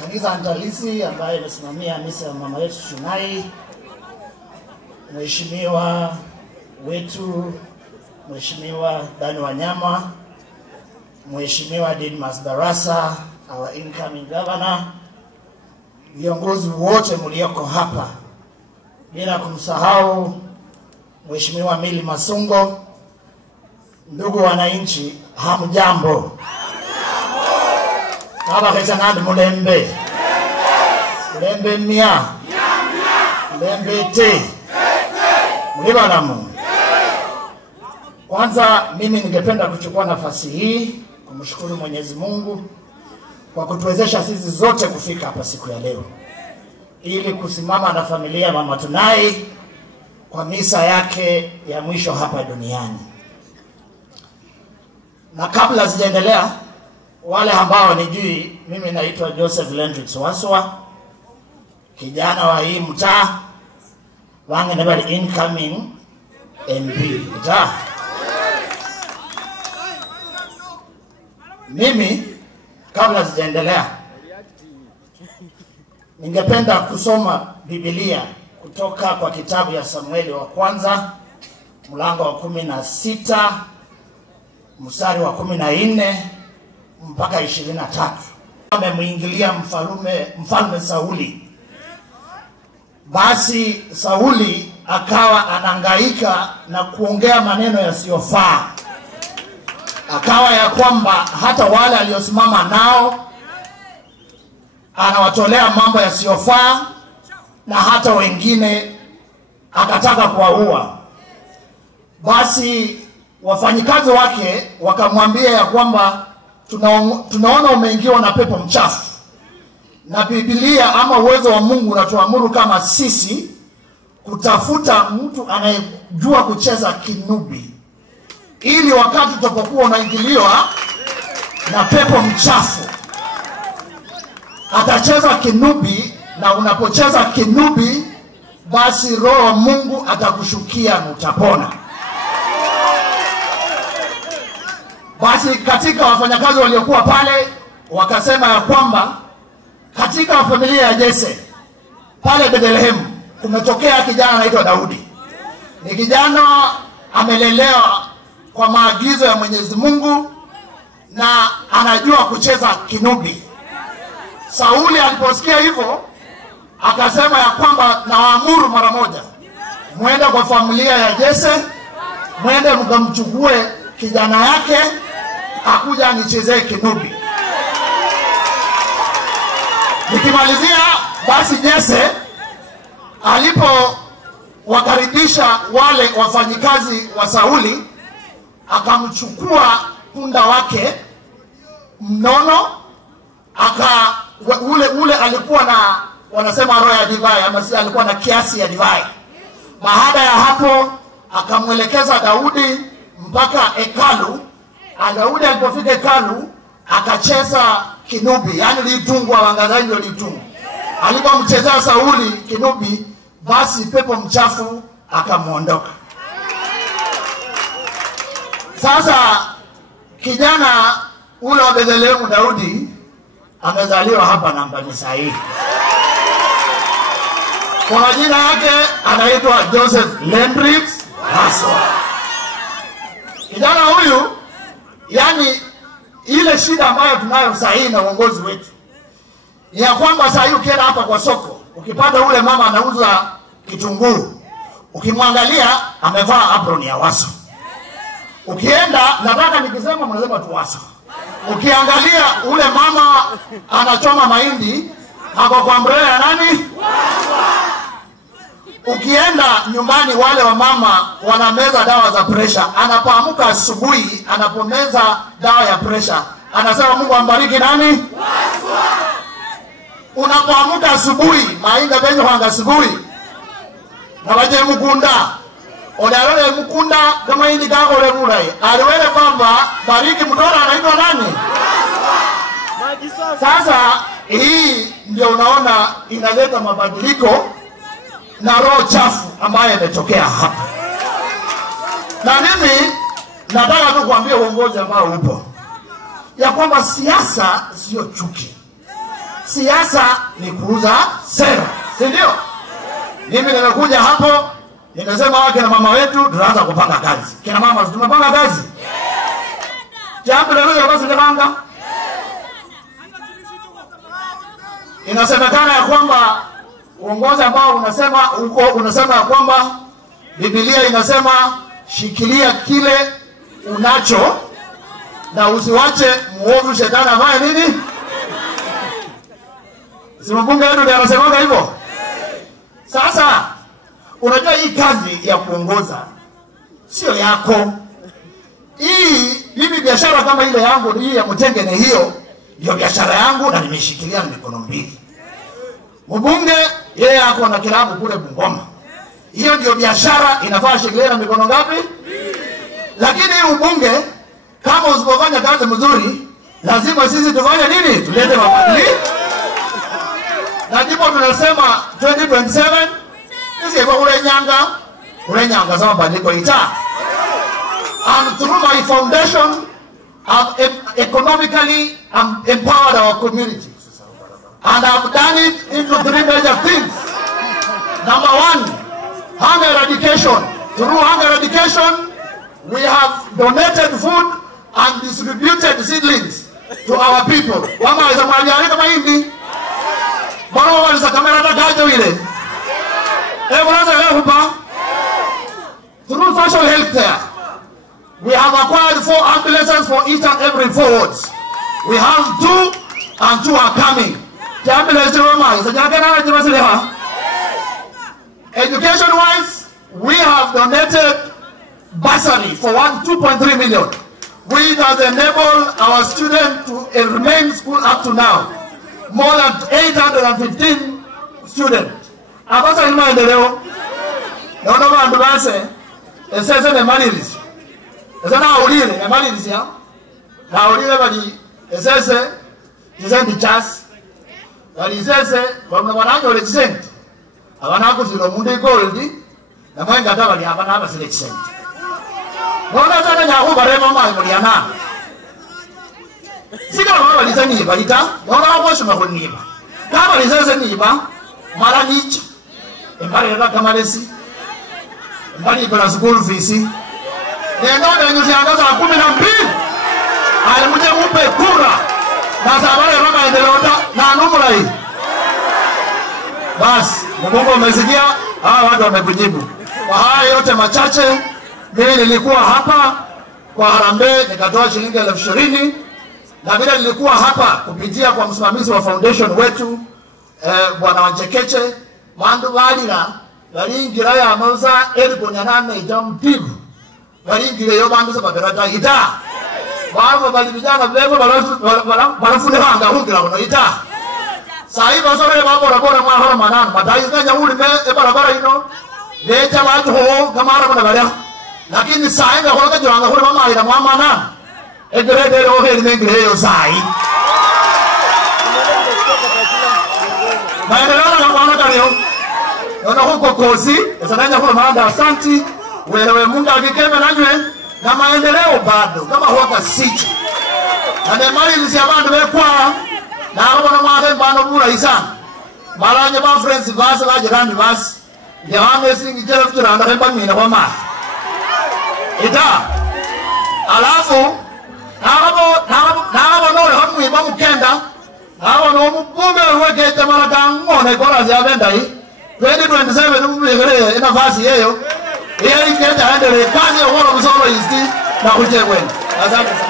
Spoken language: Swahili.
Kanisa Andalisi ambaye imesimamia misa ya mama yetu Shunai, Mheshimiwa wetu Mheshimiwa Dani Wanyama, Mheshimiwa Didmas Barasa, our incoming governor, viongozi wote mlioko hapa, bila kumsahau Mheshimiwa Mili Masungo, ndugu wananchi, hamjambo. Haba kesa nandi mulembe. Mulembe mia. Mulembe te. Mulibalamu. Kwanza mimi ningependa kuchukua nafasi hii kumshukuru Mwenyezi Mungu kwa kutuwezesha sisi zote kufika hapa siku ya leo ili kusimama na familia Mama Tunai kwa misa yake ya mwisho hapa duniani. Na kabla sijaendelea, wale ambao nijui, mimi naitwa Joseph Lendrix Waswa, kijana wa hii mtaa, wangu nebali incoming MP mtaa. Mimi kabla sijaendelea, ningependa kusoma Biblia kutoka kwa kitabu ya Samueli wa kwanza mlango wa 16 mstari wa 14 mpaka 23. Amemuingilia mfalme Sauli. Basi Sauli akawa anahangaika na kuongea maneno yasiyofaa. Akawa ya kwamba hata wale aliosimama nao anawatolea mambo yasiyofaa, na hata wengine akataka kuwaua. Basi wafanyikazi wake wakamwambia ya kwamba tunaona umeingiwa na pepo mchafu, na Biblia ama uwezo wa Mungu unatuamuru kama sisi kutafuta mtu anayejua kucheza kinubi, ili wakati tutapokuwa unaingiliwa na pepo mchafu atacheza kinubi, na unapocheza kinubi basi roho wa Mungu atakushukia na utapona. Basi katika wafanyakazi waliokuwa pale wakasema ya kwamba katika familia ya Jese pale Bethlehem kumetokea kijana anaitwa Daudi. Ni kijana amelelewa kwa maagizo ya Mwenyezi Mungu na anajua kucheza kinubi. Sauli aliposikia hivyo akasema ya kwamba nawaamuru mara moja, muende kwa familia ya Jese, muende mkamchukue kijana yake akuja anichezee kinubi. Nikimalizia, basi Jese alipo wakaribisha wale wafanyikazi wa Sauli, akamchukua punda wake mnono, ule alikuwa na wanasema roho ya divai, ama si alikuwa na kiasi ya divai. Baada ya hapo akamwelekeza Daudi mpaka hekalu. Daudi alipofika hekalu akacheza kinubi, yani litungwa, wangazaji ndio litungu. Alipomchezea Sauli kinubi, basi pepo mchafu akamuondoka. Sasa kijana ule wa Bethlehem Daudi amezaliwa hapa nambani sahihi. Kwa majina yake anaitwa Joseph Lendrix Waswa. Kijana huyu, yani ile shida ambayo tunayo sahihi na uongozi wetu ni ya kwamba sahihi ukienda hapa kwa soko, ukipata ule mama anauza kitunguu, ukimwangalia amevaa apron ya Waswa. Ukienda, nataka nikisema mnasema tu Waswa. Ukiangalia ule mama anachoma mahindi, ako kwa umbrella ya nani? Waswa. Ukienda nyumbani, wale wa mama wanameza dawa za pressure, anapoamka asubuhi anapomeza dawa ya pressure anasema Mungu ambariki nani? Waswa. Unapoamka asubuhi, mainga benyo hanga asubuhi na waje mkunda odalole mkunda kama hindi kako ule mulai aliwele kwamba bariki mtora anaitwa nani? Waswa. Sasa hii ndio unaona inaleta mabadiliko na roho chafu ambayo imetokea hapa. Na mimi nataka tu kuambia uongozi ambao upo ya kwamba siasa sio chuki. siasa ni kuuza sera, si ndio? Mimi nimekuja hapo nimesema wake na mama wetu tunaanza kupanga kazi. Kina mama tumepanga kazi. Jambo la leo basi ndanga. Inasemekana ya kwamba uongozi ambao unasema ya kwamba Biblia inasema shikilia kile unacho na usiwache muovu shetani afanye nini? Si mbunge wetu ndiye anasema hivyo. Sasa unajua hii kazi ya kuongoza sio yako. Hii mimi biashara kama ile yangu hii ya Mutengene hiyo ndio biashara yangu na nimeshikilia na mikono mbili. Mbunge yeye ako na kilabu kule Bungoma. Hiyo ndio biashara inafaa shikilia na mikono ngapi? Lakini mbunge kama usipofanya kazi mzuri lazima sisi tufanye nini? Tulete mabadiliko. Na ndipo tunasema 2027 sisi kwa kule nyanga sama mabadiliko ita. And through my foundation I've economically empowered our community. And I've done it into 3 major things. Number 1, hunger eradication. Through hunger eradication, we have donated food and distributed seedlings to our people. Wama isa mwaliani kama hindi. Mbona walisa kamera takajo ile. Through social health care, we have acquired 4 ambulances for each and every 4 wards. We have 2 and 2 are coming. Education-wise, we have donated bursary for 2.3 million, which has enabled our students to remain in school up to now. More than 815 students. Abasa ilma endeleo. Naona bandu base esese ne malirizi. Esa na ulile ne malirizi ya. Na ulile bali esese dizendi chas. Bali esese wananyo le dizendi. Abana kuzilo munde gold na mwenga tabali abana abasile dizendi. Naona sana nyaho barema mama muliana. Sika baba balizani balita. Naona wako makoniba. Kama balizani niba mara nicho. Mbali ya kamalesi. Mbali kwa school fees. Ndio ndio ziangaza 12. Alimuje mpe kura. Na sabari ya mama endelota na numura hii. Basi, Mungu umesikia, hawa watu wamekujibu. Kwa haya yote machache, mimi nilikuwa hapa kwa harambee nikatoa shilingi 20,000 na vile nilikuwa hapa kupitia kwa msimamizi wa foundation wetu Bwana Wanjekeche mandu balira balingira ya mauza elikonya nane jamtibu balingira yo bandu sababerata ita babo bali bijana bebo balafune hanga hungira kuno ita sai basore babo bora mwa hora manana badai kanya uli me e barabara ino leja watu ho kamara kuna galia lakini sai ga hoka jiranga hore mama ida mwa manana egere ho heli mengire yo sai maendeleo na mwana kalio ona huko kozi esananya huko maanda asanti wewe Mungu akikeme nanywe na maendeleo bado kama huwaka sichi na mali nisi abantu bekwa na hapo na mwana mbano bura isa malanye ba friends basi bajirani basi ya wange singi jera futura anda kemba mina kwa ma ita alafu na no hamu iba mukenda hawa no mbume weke tamara kangone kora za benda hii 2027 mbele ina fasi yeyo yeye ingenda endele kazi ya woro msoro isti na kuchekweni asante.